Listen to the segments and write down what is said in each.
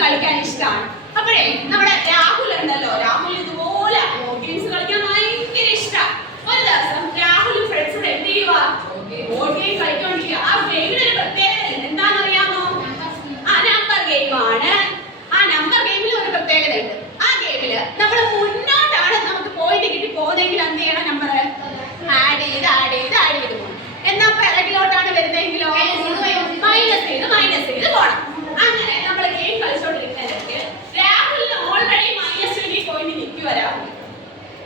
കളിക്കാൻ ഇഷ്ടമാണ്. അപ്പോഴേ നമ്മുടെ രാഹുൽ ഉണ്ടല്ലോ, രാഹുൽ ഇതുപോലെ ഗെയിംസ് കളിക്കാൻ ഭയങ്കര ഇഷ്ടമാണ്. ഒരു ദിവസം രാഹുലും ഫ്രണ്ട്സും എന്ത് ചെയ്യുക, ബോർഡ് ഗെയിം കളിക്കൊണ്ടിരിക്കുക. ആ ഗെയിമിന് ഒരു പ്രത്യേകത ഉണ്ട്, എന്താണെന്നറിയാമോ? ആ നമ്പർ ഗെയിമാണ്. ആ നമ്പർ ഗെയിമിൽ ഒരു പ്രത്യേകത ഉണ്ട്. ആ ഗെയിമില് നമ്മൾ മുന്നോട്ടാണ് നമുക്ക് പോയിന്റ് കിട്ടി പോകുന്നതെങ്കിൽ എന്ത് ചെയ്യണം, നമ്പർ ആഡ് ചെയ്ത് പോകണം. എന്നാ പിറകിലോട്ടാണ് വരുന്നതെങ്കിലോ മൈനസ് ചെയ്ത് പോകണം. അങ്ങനെ നമ്മൾ ഗെയിം കളിച്ചോണ്ടിരിക്കുന്നതിലേക്ക് രാഹുലിന് ഓൾറെഡി -20 പോയിന്റ് നിൽക്കുക. രാഹുൽ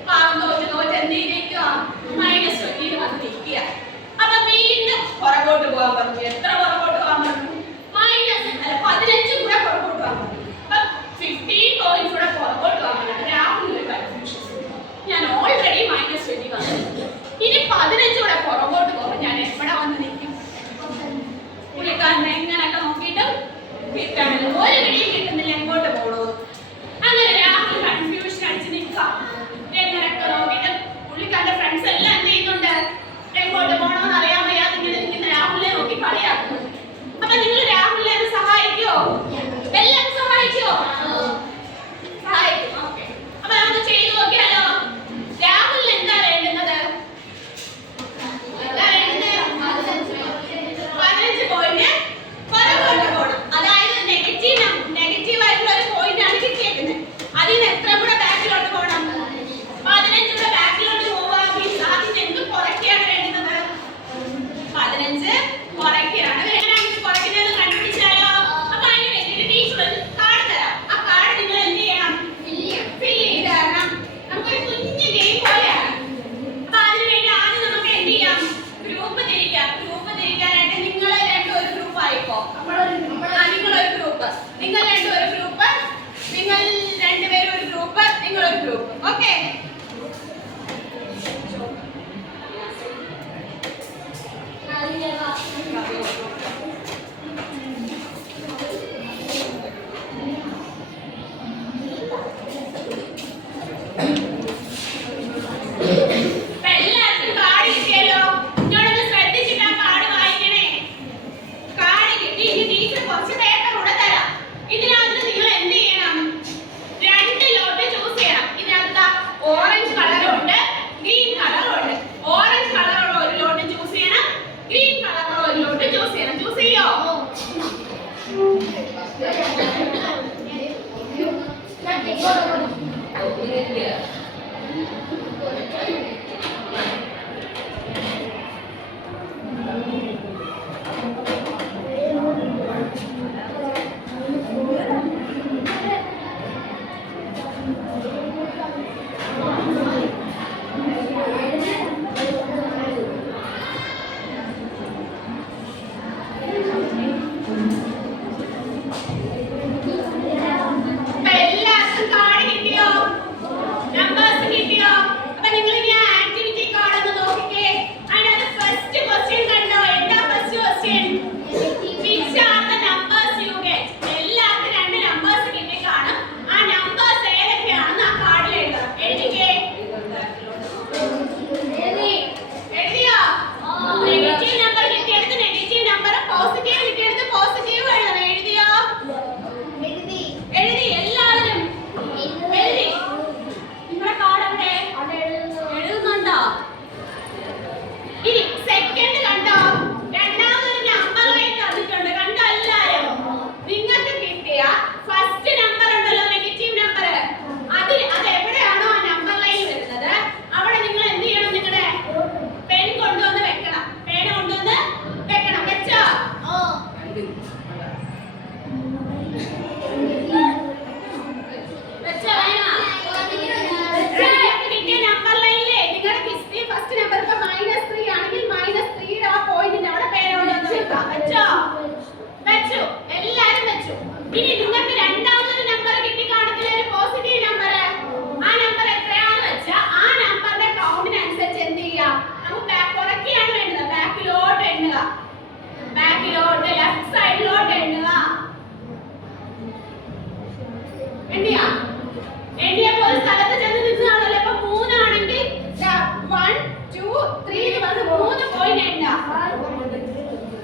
പാവം തോറ്റ് എന്ത് ചെയ്തിരിക്കുക, -20 വന്ന് നിൽക്കുക. അപ്പൊ വീണ്ടും പുറകോട്ട് പോകാൻ പറഞ്ഞു. എത്ര പുറകോട്ട് പോകാൻ പറഞ്ഞു? 15 കൂടെ പുറകോട്ട് പോകാൻ പറഞ്ഞു. അപ്പൊ 15 പോയിന്റ് കൂടെ പുറകോട്ട് പോകാൻ പറഞ്ഞു. രാഹുലിന് ഒരു കൺഫ്യൂഷൻ, ഞാൻ ഓൾറെഡി -20 വന്നു, ഇനി 15 കൂടെ പുറകോട്ട് പോകുമ്പോൾ ഞാൻ എവിടെ വന്ന് നിൽക്കും? പുള്ളിക്കാരനെ എങ്ങനെയൊക്കെ നോക്കിയിട്ട് കിട്ടാണ്, ഒരു പിടിയും കിട്ടുന്നില്ല, എങ്ങോട്ട് പോകണോ? അങ്ങനെ രാഹുൽ കൺഫ്യൂഷൻ അടിച്ച് നിൽക്കാം. എങ്ങനെയൊക്കെ നോക്കിയിട്ട് പുള്ളിക്കാരന്റെ ഫ്രണ്ട്സ് എല്ലാം എന്ത് ചെയ്യുന്നുണ്ട്, എങ്ങോട്ട് പോകണമെന്ന് അറിയാൻ വയ്യാതെ ഇങ്ങനെ നിൽക്കുന്ന രാഹുലിനെ നോക്കി കളിയാക്കുന്നുണ്ട്. അപ്പൊ നിങ്ങൾ രാഹുലിനെ സഹായിക്കോ? എല്ലാം സഹായിക്കോ? സഹായിക്കും. ഓക്കെ, അപ്പൊ നമുക്ക് ചെയ്തു നോക്കിയാലോ? രാഹുലിന് എന്താ വേണ്ടുന്നത്? 15 പോയിന്റ് പുറകോട്ട് പോകണം. അതായത് നെഗറ്റീവ് ആയിട്ടുള്ള ഒരു പോയിന്റ് ആണ് കിട്ടിയേക്കുന്നത്. അതിന് എത്ര കൂടെ ബാക്കിലോട്ട് പോകണം? 15 കൂടെ ബാക്കിലോട്ട് പോവാൻ ആദ്യം എന്ത് കുറയ്ക്കാണ് വേണ്ടുന്നത്? 15 കുറയ്ക്കാണ് വേണ്ടത്. കുറയ്ക്കുന്നത് കണ്ടുപിടിച്ചാലോ? അപ്പൊ അതിന് വേണ്ടിയിട്ട് ടീച്ചർ കാർഡ് തരാം. ആ കാർഡ് നിങ്ങൾ എന്ത് ചെയ്യണം? ഫിൽ ചെയ്ത് തരണം. നമുക്കൊരു കുഞ്ഞു ഗെയിം പോലെയാണ്. അപ്പൊ അതിന് വേണ്ടി ആദ്യം നമുക്ക് എന്ത് ചെയ്യാം? ഗ്രൂപ്പ് തിരിക്കാം. ഗ്രൂപ്പ് തിരിക്കാനായിട്ട് നിങ്ങൾ രണ്ടും ഒരു ഗ്രൂപ്പ് ആയിക്കോ. നിങ്ങളൊരു ഗ്രൂപ്പ്, നിങ്ങൾ രണ്ടും ഒരു ഗ്രൂപ്പ്, നിങ്ങൾ രണ്ടുപേരും ഒരു ഗ്രൂപ്പ്, നിങ്ങളൊരു ഗ്രൂപ്പ്. ഓക്കെ, ഓറഞ്ച്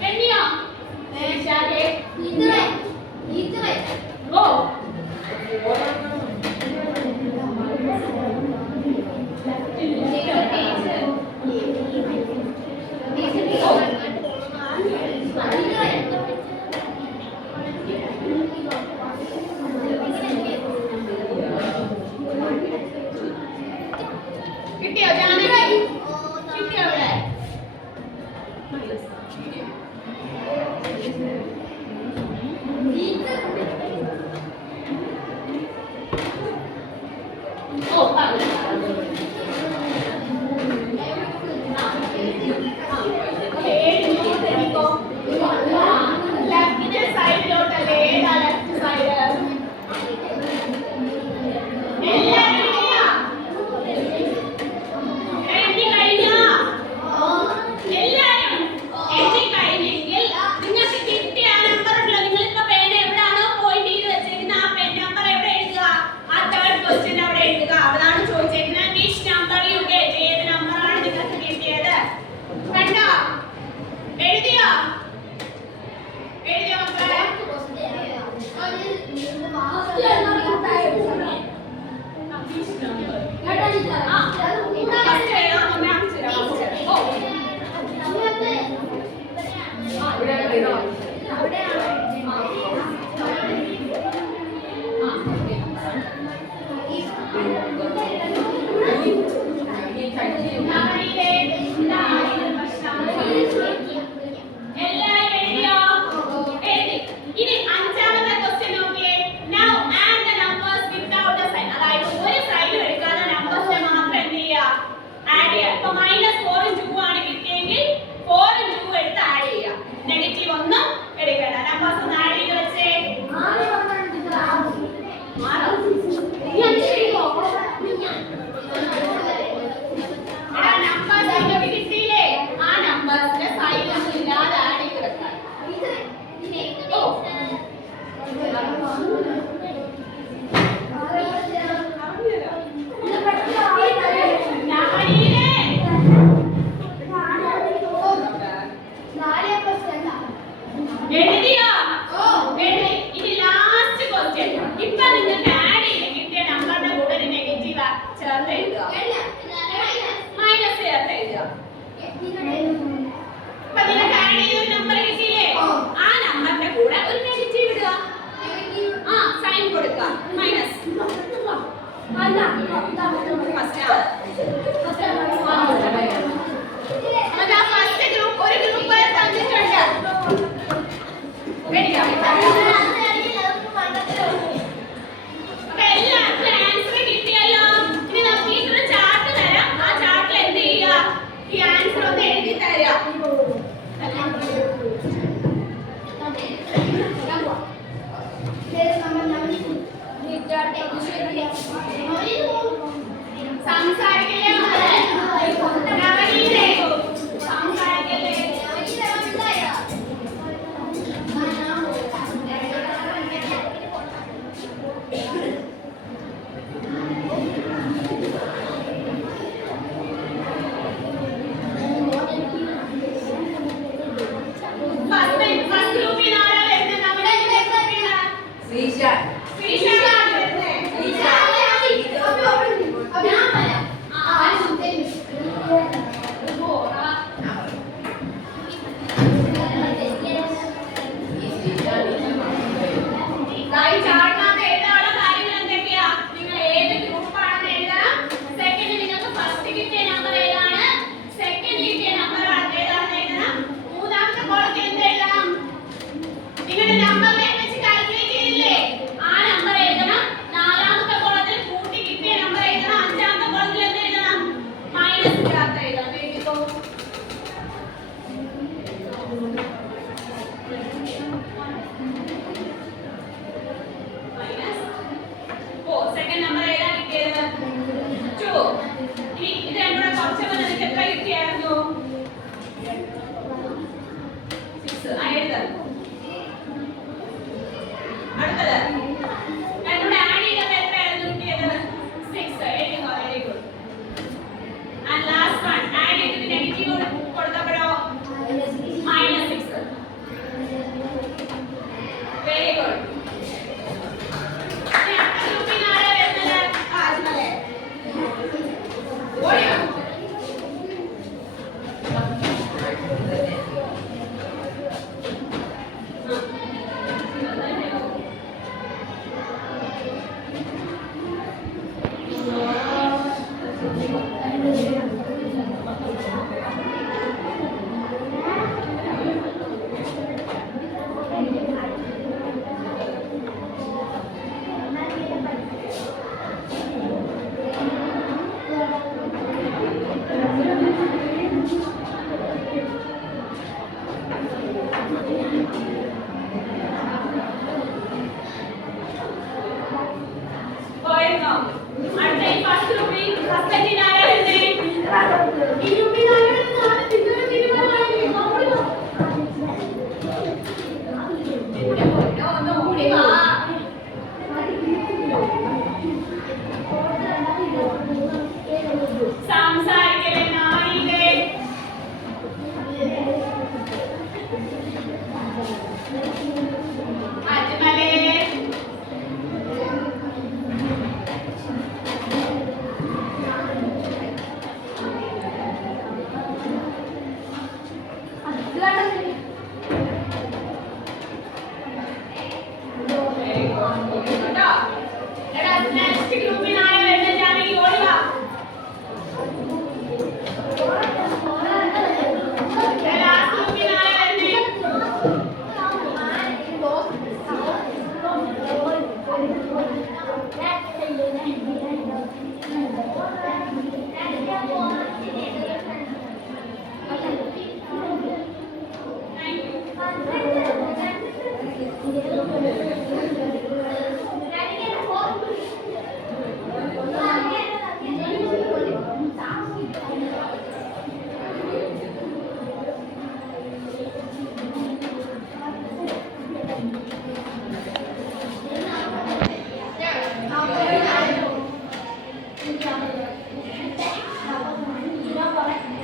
എണ്ണിയോ ശാഖേ ഓ കിട്ടിയോ ജാനകി കിട്ടിയോ അവിടെ ഓ ലെഫ്റ്റിന്റെ സൈഡിലോട്ടല്ലേ ഏതാ ലെഫ്റ്റ് സൈഡ് പോയിരുന്നോ? അടുത്ത ഈ ഫസ്റ്റ് ഗ്രൂപ്പിൽ ഫസ്റ്റ് സെറ്റിന് ആരാ വരുന്നേ? ഈ ഗ്രൂപ്പിൽ ആരാ വരുന്നത്? ആരും ഇതുവരെ തീരുമാനമായില്ലേ? ഓടിവാ. എന്റെ പൊന്നോ, ഒന്ന് ഓടിവാ. സംസാരിക്കലേ നായിലേ. അജ്മലേ. നെക്സ്റ്റ് ഗ്രൂപ്പിൽ ആരാ വരുന്നത്? ജാനകി ഓടിവാ. ലാസ്റ്റ് ഗ്രൂപ്പിൽ ആരാ വരുന്നത്?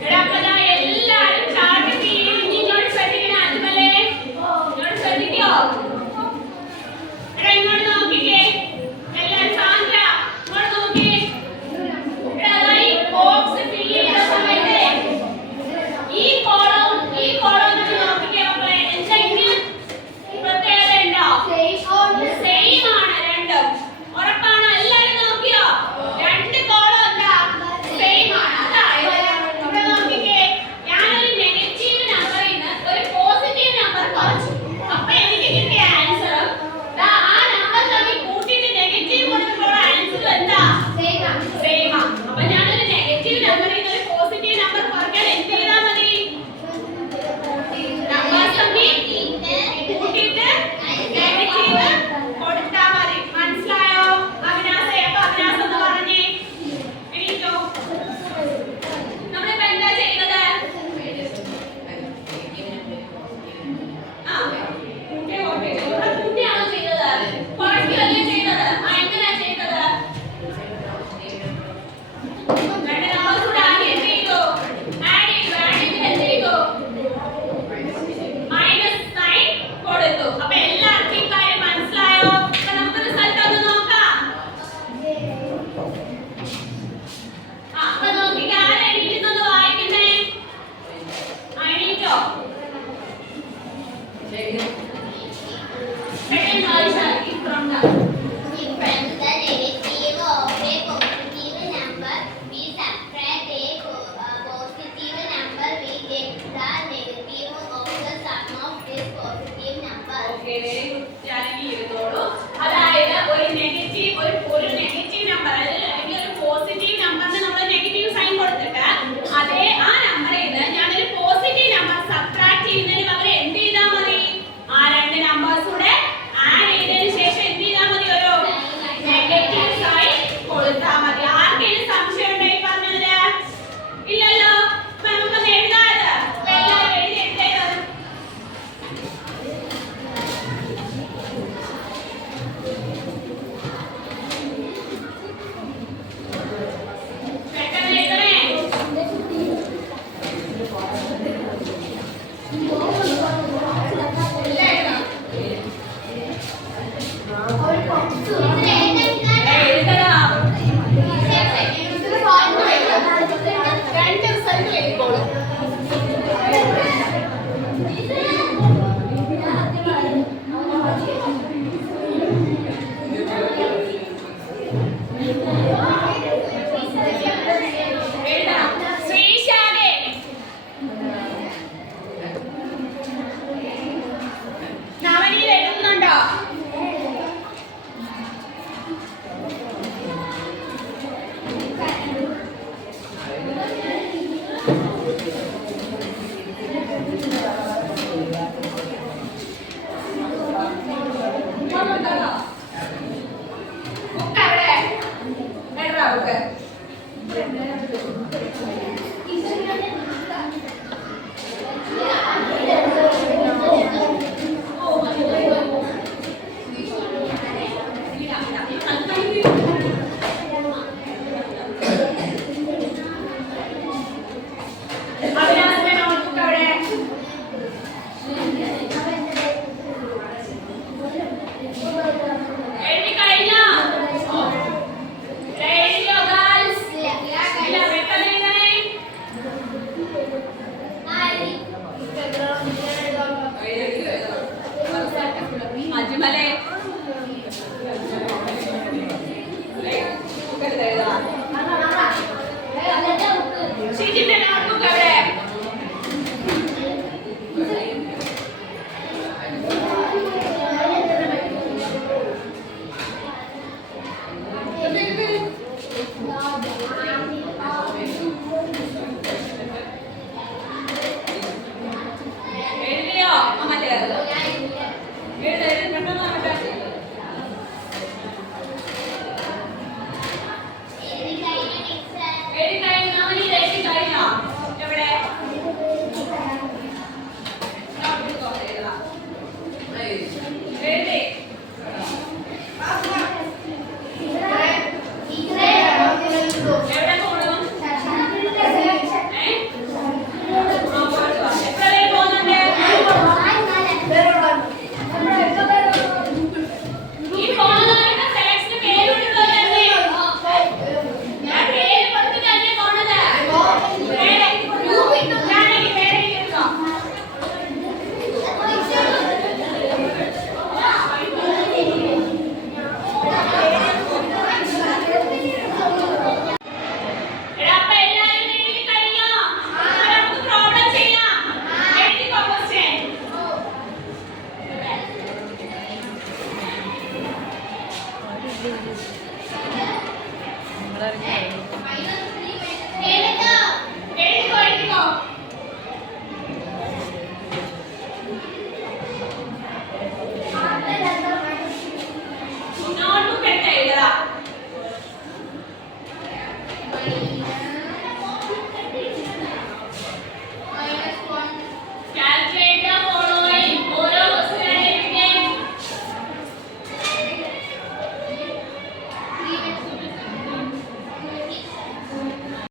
എടാ അപ്പതാ എല്ലാരും ചാർട്ട് കീഴിൽ ഇങ്ങോട്ട് ശ്രദ്ധിക്കണം. അജ്മലേ ഇങ്ങോട്ട് ശ്രദ്ധിക്കോ? എടാ ഇങ്ങോട്ട് നോക്കിക്കേ. എല്ലാരും സാന്ദ്ര ഇങ്ങോട്ട് നോക്കി. എടാ അതാ ഈ ബോക്സ് ഫിൽ ചെയ്യുന്ന സമയത്ത് ഈ കോളം ഒന്ന് നോക്കിക്കേ മക്കളെ. എന്താ ഇതിന് പ്രത്യേകത ഉണ്ടോ? സെയിം ആണ് രണ്ടും. ഉറപ്പാണോ? എല്ലാരും നോക്കിയോ? രണ്ട് കോളം എന്താ സെയിം ആണ്. അതായത് ഇവിടെ നോക്കിക്കേ, ഞാനൊരു നെഗറ്റീവ് നമ്പറിൽ നിന്ന് ഒരു പോസിറ്റീവ് നമ്പർ കുറച്ചു. അപ്പൊ എനിക്ക് കിട്ടിയ ആൻസർ ആ നമ്പർ തമ്മിൽ കൂട്ടിയിട്ട് നെഗറ്റീവ് കൊടുക്കുമ്പോൾ ആൻസർ എന്താ? സെയിം ആണ്. അപ്പൊ ഞാനൊരു നെഗറ്റീവ് നമ്പറിൽ നിന്ന് ഒരു പോസിറ്റീവ് നമ്പർ കുറയ്ക്കാൻ എന്ത് ചെയ്താൽ മതി? നമ്പർ തമ്മിൽ കൂട്ടിയിട്ട് നെഗറ്റീവ് കൊടുത്താൽ മതി. മനസ്സിലായോ? അവിനാശം എപ്പോ അവിനാശം എന്ന് പറഞ്ഞേ? എണീറ്റോ? നമ്മളിപ്പോ എന്താ ചെയ്യുന്നത്? ഇവിടെ കൂട്ടിയാണോ ചെയ്തത്? കുറയ്ക്കുകയല്ലേ ചെയ്തത്? എങ്ങനെയാ ചെയ്തത്? രണ്ട് നമ്പേഴ്സ് കൂടെ ആഡ് ചെയ്തു. ആഡ് ചെയ്തിട്ട് എന്ത് ചെയ്തു? മൈനസ് സൈൻ കൊടുത്തു. അപ്പൊ എല്ലാവർക്കും ഈ കാര്യം മനസ്സിലായോ? അപ്പൊ നമുക്ക് റിസൾട്ട് ഒന്ന് നോക്കാം. അപ്പൊ നോക്കിയിട്ട് ആരാ എണീറ്റുന്നത് വായിക്കുന്നേ? എണീറ്റോ? പെട്ടെന്ന് വായിച്ചാൽ ഇപ്പുറം If from the negative of a positive number, we subtract a positive number, we get the negative of the sum of this positive number. Okay, very good. Janaki ഇരുന്നോളൂ. അതായത് ഒരു നെഗറ്റീവ് നമ്പർ അല്ലെങ്കിൽ ഒരു പോസിറ്റീവ് നമ്പറിന് നമ്മൾ നെഗറ്റീവ് സൈൻ കൊടുത്തിട്ട് അതേ ആ നമ്പറിൽ നിന്ന് ഞാനൊരു പോസിറ്റീവ് നമ്പർ സബ്ട്രാക്ട് ചെയ്യുന്നതിന് പകരം എന്ത് ചെയ്താൽ മതി? ആ രണ്ട് നമ്പേഴ്സ് കൂടെ ആഡ് ചെയ്തതിന് ശേഷം എന്ത് ചെയ്താൽ മതി? ഒരു നെഗറ്റീവ് സൈൻ കൊടുത്താൽ മതി. ആർക്കെങ്കിലും സംശയം ഉണ്ടോ ഈ പറഞ്ഞതില്? ഇല്ലല്ലോ. അപ്പൊ നമുക്കൊന്ന് എഴുതാത്. എല്ലാവരും എഴുതേണ്ടത്. പെട്ടെന്ന് എഴുതണേ.